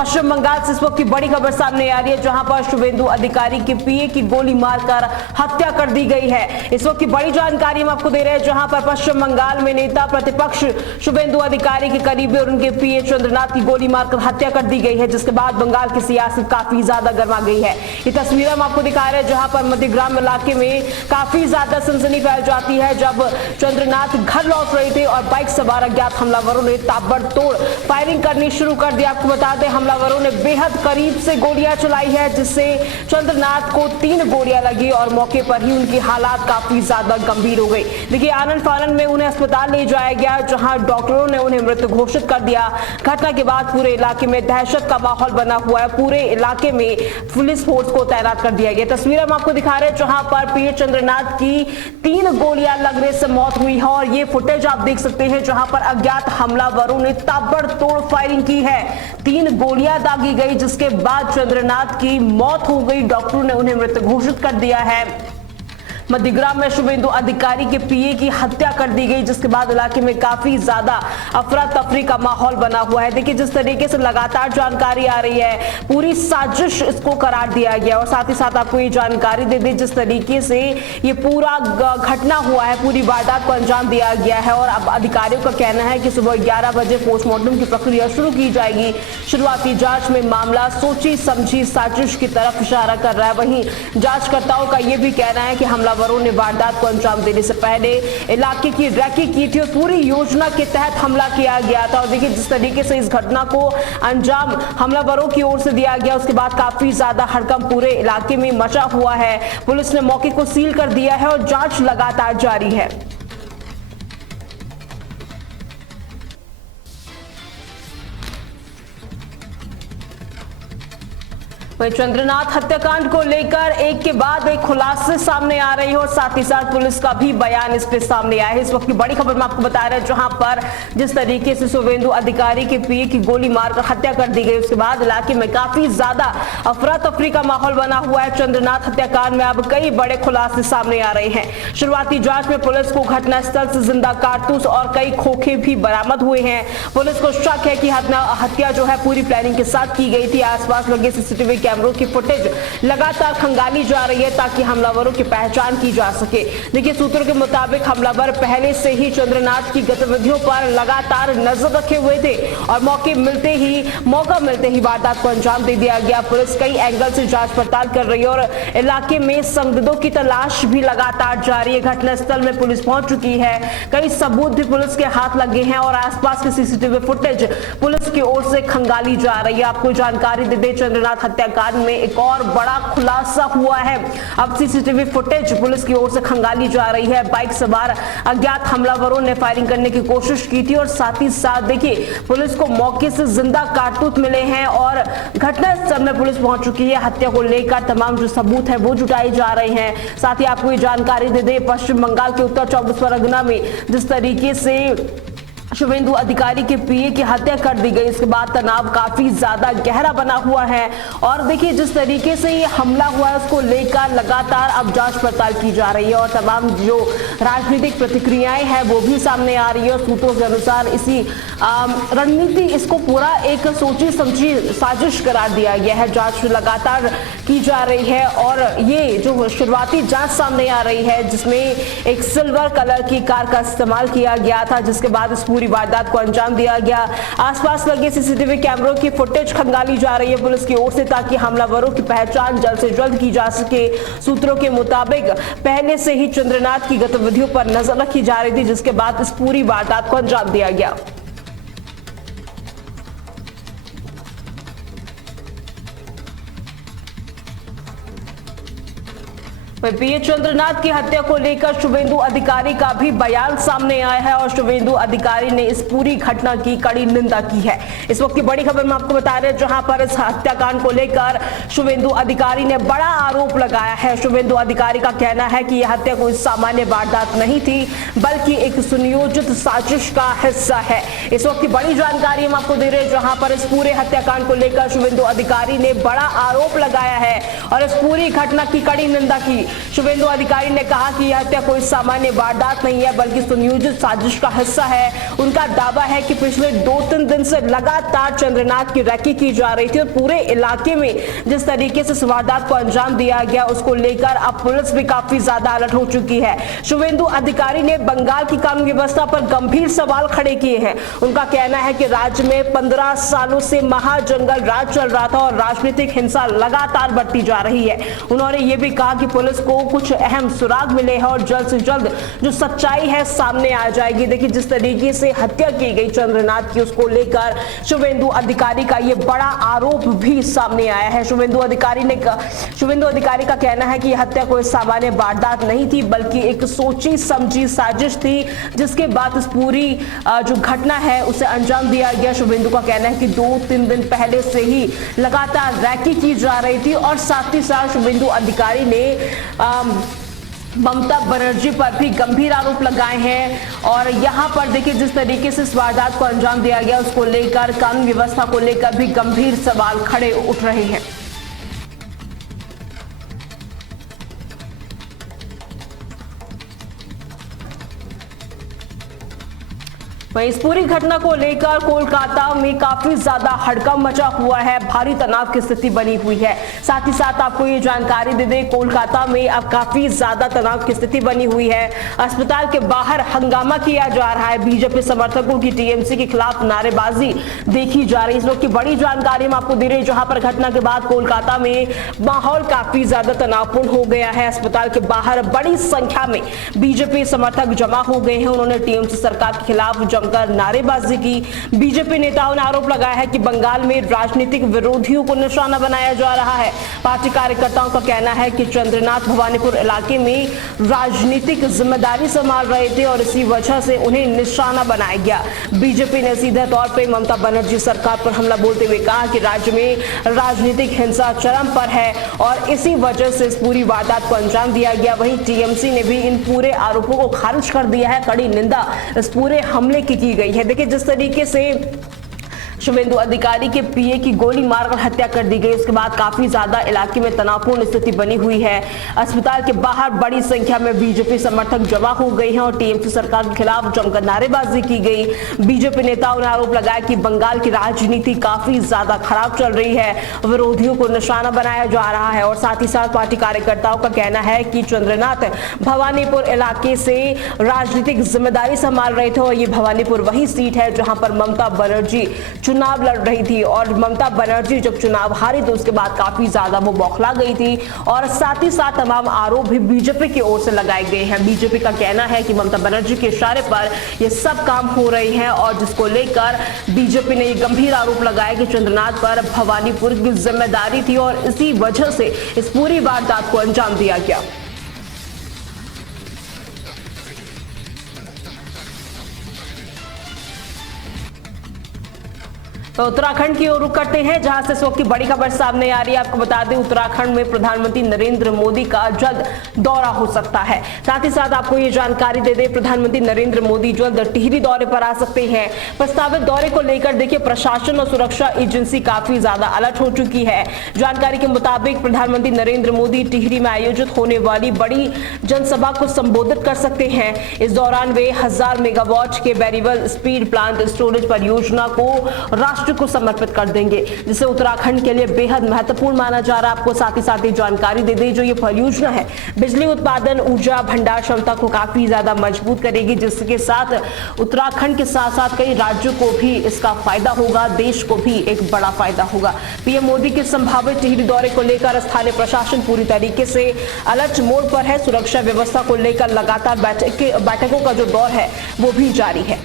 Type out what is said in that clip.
पश्चिम बंगाल से इस वक्त की बड़ी खबर सामने आ रही है, जहां पर शुभेंदु अधिकारी के पीए की गोली मारकर हत्या कर दी गई है। इस वक्त की बड़ी जानकारी हम आपको दे रहे हैं, जहां पर पश्चिम बंगाल में नेता प्रतिपक्ष शुभेंदु अधिकारी के करीबी और उनके पीए चंद्रनाथ की गोली मारकर हत्या कर दी गई है, जिसके बाद बंगाल की सियासत काफी ज्यादा गर्मा गई है। ये तस्वीर हम आपको दिखा रहे हैं, जहां पर मध्यग्राम इलाके में काफी ज्यादा सनसनी फैल जाती है जब चंद्रनाथ घर लौट रहे थे और बाइक सवार अज्ञात हमलावरों ने ताबड़तोड़ फायरिंग करनी शुरू कर दी। आपको बता दें, हमलावरों ने बेहद करीब से गोलियां चलाई है, जिससे चंद्रनाथ को 3 गोलियां लगी और मौके पर ही उनकी हालात काफी ज्यादा गंभीर हो गई। देखिए, आनन फानन में उन्हें अस्पताल ले जाया गया, जहां डॉक्टरों ने उन्हें मृत घोषित कर दिया। घटना के बाद पूरे इलाके में दहशत का माहौल बना हुआ है। पूरे इलाके में पुलिस फोर्स को तैनात कर दिया गया। तस्वीर हम आपको दिखा रहे हैं, जहां पर पीए चंद्रनाथ की 3 गोलियां लगने से मौत हुई है और ये फुटेज आप देख सकते हैं, जहां पर अज्ञात हमलावरों ने ताबड़तोड़ फायरिंग की है। 3 गोलियां दागी गई, जिसके बाद चंद्रनाथ की मौत हो गई। डॉक्टरों ने उन्हें मृत घोषित कर दिया है। मध्यग्राम में शुभेंदु अधिकारी के पीए की हत्या कर दी गई, जिसके बाद इलाके में काफी ज्यादा अफरा तफरी का माहौल बना हुआ है। देखिए, जिस तरीके से लगातार जानकारी आ रही है, पूरी साजिश इसको करार दिया गया और साथ ही साथ आपको ये जानकारी दे दी जिस तरीके से ये पूरा घटना हुआ है, पूरी वारदात को अंजाम दिया गया है। और अब अधिकारियों का कहना है कि सुबह 11 बजे पोस्टमार्टम की प्रक्रिया शुरू की जाएगी। शुरुआती जांच में मामला सोची समझी साजिश की तरफ इशारा कर रहा है। वहीं जांचकर्ताओं का यह भी कहना है कि हमलावरों ने वारदात को अंजाम देने से पहले इलाके की रैकी की थी और पूरी योजना के तहत हमला किया गया था। और देखिए, जिस तरीके से इस घटना को अंजाम हमलावरों की ओर से दिया गया, उसके बाद काफी ज्यादा हड़कंप पूरे इलाके में मचा हुआ है। पुलिस ने मौके को सील कर दिया है और जांच लगातार जारी है। चंद्रनाथ हत्याकांड को लेकर एक के बाद एक खुलासे सामने आ रही है और साथ ही साथ पुलिस का भी बयान इस पे सामने आया है। इस वक्त की बड़ी खबर मैं आपको बता रहे हैं, जहां पर जिस तरीके से शुभेंदु अधिकारी के पीए की गोली मारकर हत्या कर दी गई, उसके बाद इलाके में काफी ज्यादा अफरा तफरी का माहौल बना हुआ है। चंद्रनाथ हत्याकांड में अब कई बड़े खुलासे सामने आ रहे हैं। शुरुआती जांच में पुलिस को घटनास्थल से जिंदा कारतूस और कई खोखे भी बरामद हुए हैं। पुलिस को शक है कि हत्या जो है पूरी प्लानिंग के साथ की गई थी। आसपास लगे सीसीटीवी कैमरों की फुटेज लगातार खंगाली जा रही है ताकि हमलावरों की पहचान की जा सके। देखिए, सूत्रों के मुताबिक हमलावर पहले से ही चंद्रनाथ की गतिविधियों पर लगातार नजर रखे हुए थे और मौका मिलते ही वारदात को अंजाम दे दिया गया। पुलिस कई एंगल से जांच पड़ताल कर रही है और इलाके में संदिग्धों की तलाश भी लगातार जारी है। घटनास्थल में पुलिस पहुंच चुकी है। कई सबूत भी पुलिस के हाथ लगे हैं और आसपास के सीसीटीवी फुटेज पुलिस की ओर से खंगाली जा रही है। आपको जानकारी दे दें, चंद्रनाथ हत्याकांड में एक और बड़ा खुलासा हुआ है। अब सीसीटीवी फुटेज पुलिस की ओर से खंगाली जा रही है। बाइक सवार अज्ञात हमलावरों ने फायरिंग करने की कोशिश की थी और साथ ही साथ देखिए, पुलिस को मौके से जिंदा कारतूस मिले हैं और घटनास्थल में पुलिस पहुंच चुकी है। हत्या को लेकर तमाम जो सबूत है वो जुटाए जा रहे हैं। साथ ही आपको ये जानकारी दे दें, पश्चिम बंगाल के उत्तर 24 परगना में जिस तरीके से शुभेंदु अधिकारी के पीए की हत्या कर दी गई, इसके बाद तनाव काफी ज्यादा गहरा बना हुआ है। और देखिए, जिस तरीके से ये हमला हुआ है उसको लेकर लगातार अब जांच पड़ताल की जा रही है और तमाम जो राजनीतिक प्रतिक्रियाएं हैं वो भी सामने आ रही है। और सूत्रों के अनुसार इसी रणनीति इसको पूरा एक सोची समझी साजिश करार दिया गया है। जांच लगातार की जा रही है और ये जो शुरुआती जांच सामने आ रही है, जिसमें एक सिल्वर कलर की कार का इस्तेमाल किया गया था, जिसके बाद इस पूरी वारदात को अंजाम दिया गया। आसपास लगे सीसीटीवी कैमरों की फुटेज खंगाली जा रही है पुलिस की ओर से ताकि हमलावरों की पहचान जल्द से जल्द की जा सके। सूत्रों के मुताबिक पहले से ही चंद्रनाथ की गतिविधियों पर नजर रखी जा रही थी, जिसके बाद इस पूरी वारदात को अंजाम दिया गया। पीए चंद्रनाथ की हत्या को लेकर शुभेंदु अधिकारी का भी बयान सामने आया है और शुभेंदु अधिकारी ने इस पूरी घटना की कड़ी निंदा की है। इस वक्त की बड़ी खबर में आपको बता रहे हैं, जहां पर इस हत्याकांड को लेकर शुभेंदु अधिकारी ने बड़ा आरोप लगाया है। शुभेंदु अधिकारी का कहना है कि यह हत्या कोई सामान्य वारदात नहीं थी, बल्कि एक सुनियोजित साजिश का हिस्सा है। इस वक्त की बड़ी जानकारी हम आपको दे रहे हैं, जहां पर इस पूरे हत्याकांड को लेकर शुभेंदु अधिकारी ने बड़ा आरोप लगाया है और इस पूरी घटना की कड़ी निंदा की। शुभेंदु अधिकारी ने कहा कि यह हत्या कोई सामान्य वारदात नहीं है बल्कि सुनियोजित साजिश का हिस्सा है। उनका दावा है कि पिछले 2-3 दिन से लगातार चंद्रनाथ की रैकी की जा रही थी और पूरे इलाके में जिस तरीके से इस वारदात को अंजाम दिया गया उसको लेकर अब पुलिस भी काफी ज्यादा अलर्ट हो चुकी है। शुभेंदु अधिकारी ने बंगाल की कानून व्यवस्था पर गंभीर सवाल खड़े किए हैं। उनका कहना है कि राज्य में 15 सालों से महाजंगल राज चल रहा था और राजनीतिक हिंसा लगातार बढ़ती जा रही है। उन्होंने ये भी कहा कि पुलिस को कुछ अहम सुराग मिले हैं और जल्द से जल्द जो सच्चाई है सामने आ जाएगी। देखिए जिस तरीके से हत्या की गई चंद्रनाथ की उसको लेकर शुभेंदु अधिकारी का ये बड़ा आरोप भी सामने आया है। शुभेंदु अधिकारी का कहना है कि यह हत्या कोई सामान्य वारदात नहीं थी बल्कि एक सोची समझी साजिश थी जिसके बाद इस पूरी जो घटना है उसे अंजाम दिया गया। शुभेंदु का कहना है कि 2-3 दिन पहले से ही लगातार रैकी की जा रही थी और साथ ही साथ शुभेंदु अधिकारी ने ममता बनर्जी पर भी गंभीर आरोप लगाए हैं और यहां पर देखिए जिस तरीके से इस वारदात को अंजाम दिया गया उसको लेकर कानून व्यवस्था को लेकर भी गंभीर सवाल खड़े उठ रहे हैं। वहीं इस पूरी घटना को लेकर कोलकाता में काफी ज्यादा हड़कंप मचा हुआ है, भारी तनाव की स्थिति बनी हुई है। साथ ही साथ आपको ये जानकारी दे दें, कोलकाता में अब काफी ज्यादा तनाव की स्थिति बनी हुई है। अस्पताल के बाहर हंगामा किया जा रहा है। बीजेपी समर्थकों की टीएमसी के खिलाफ नारेबाजी देखी जा रही है। इस वक्त की बड़ी जानकारी हम आपको दे रहे हैं, जहां पर घटना के बाद कोलकाता में माहौल काफी ज्यादा तनावपूर्ण हो गया है। अस्पताल के बाहर बड़ी संख्या में बीजेपी समर्थक जमा हो गए हैं। उन्होंने टीएमसी सरकार के खिलाफ जमकर नारेबाजी की। बीजेपी नेताओं ने आरोप लगाया है कि बंगाल में राजनीतिक विरोधियों को निशाना बनाया जा रहा है। पार्टी कार्यकर्ताओं का कहना है कि चंद्रनाथ भवानीपुर इलाके में राजनीतिक जिम्मेदारी संभाल रहे थे और इसी वजह से उन्हें निशाना बनाया गया। बीजेपी ने सीधे तौर पर ममता बनर्जी सरकार पर हमला बोलते हुए कहा कि राज्य में राजनीतिक हिंसा चरम पर है और इसी वजह से इस पूरी वारदात को अंजाम दिया गया। वहीं टीएमसी ने भी इन पूरे आरोपों को खारिज कर दिया है। कड़ी निंदा इस पूरे हमले की गई है। देखिए जिस तरीके से शुभेंदु अधिकारी के पीए की गोली मारकर हत्या कर दी गई, उसके बाद काफी ज्यादा इलाके में तनावपूर्ण स्थिति बनी हुई है। अस्पताल के बाहर बड़ी संख्या में बीजेपी समर्थक जमा हो गए हैं और टीएमसी सरकार के खिलाफ जमकर नारेबाजी की गई। बीजेपी नेताओं ने आरोप लगाया कि बंगाल की राजनीति काफी ज्यादा खराब चल रही है, विरोधियों को निशाना बनाया जा रहा है और साथ ही साथ पार्टी कार्यकर्ताओं का कहना है कि चंद्रनाथ भवानीपुर इलाके से राजनीतिक जिम्मेदारी संभाल रहे थे और ये भवानीपुर वही सीट है जहां पर ममता बनर्जी चुनाव लड़ रही थी और ममता बनर्जी जब चुनाव हारी तो उसके बाद काफी ज्यादा वो बौखला गई थी और साथ ही साथ तमाम आरोप भी बीजेपी की ओर से लगाए गए हैं। बीजेपी का कहना है कि ममता बनर्जी के इशारे पर ये सब काम हो रहे हैं और जिसको लेकर बीजेपी ने ये गंभीर आरोप लगाया कि चंद्रनाथ पर भवानीपुर की जिम्मेदारी थी और इसी वजह से इस पूरी वारदात को अंजाम दिया गया। तो उत्तराखंड की ओर रुख करते हैं, जहां से इस वक्त की बड़ी खबर सामने आ रही है। आपको बता दें उत्तराखंड में प्रधानमंत्री नरेंद्र मोदी का जल्द दौरा हो सकता है। साथ ही साथ आपको ये जानकारी दे दें, प्रधानमंत्री नरेंद्र मोदी जल्द टिहरी दौरे पर आ सकते हैं। प्रस्तावित दौरे को लेकर देखिए प्रशासन और सुरक्षा एजेंसी काफी ज्यादा अलर्ट हो चुकी है। जानकारी के मुताबिक प्रधानमंत्री नरेंद्र मोदी टिहरी में आयोजित होने वाली बड़ी जनसभा को संबोधित कर सकते हैं। इस दौरान वे 1000 मेगावाट के वेरिएबल स्पीड प्लांट स्टोरेज परियोजना को राष्ट्र को समर्पित कर देंगे, जिसे उत्तराखंड के लिए बेहद महत्वपूर्ण माना जा रहा है। आपको साथ ही जानकारी दे दें, जो ये परियोजना है बिजली उत्पादन ऊर्जा भंडार क्षमता को काफी ज्यादा मजबूत करेगी, जिसके साथ उत्तराखंड के साथ साथ कई राज्यों को भी इसका फायदा होगा, देश को भी एक बड़ा फायदा होगा। पीएम मोदी के संभावित टिहरी दौरे को लेकर स्थानीय प्रशासन पूरी तरीके से अलर्ट मोड पर है। सुरक्षा व्यवस्था को लेकर लगातार बैठकों का जो दौर है वो भी जारी है।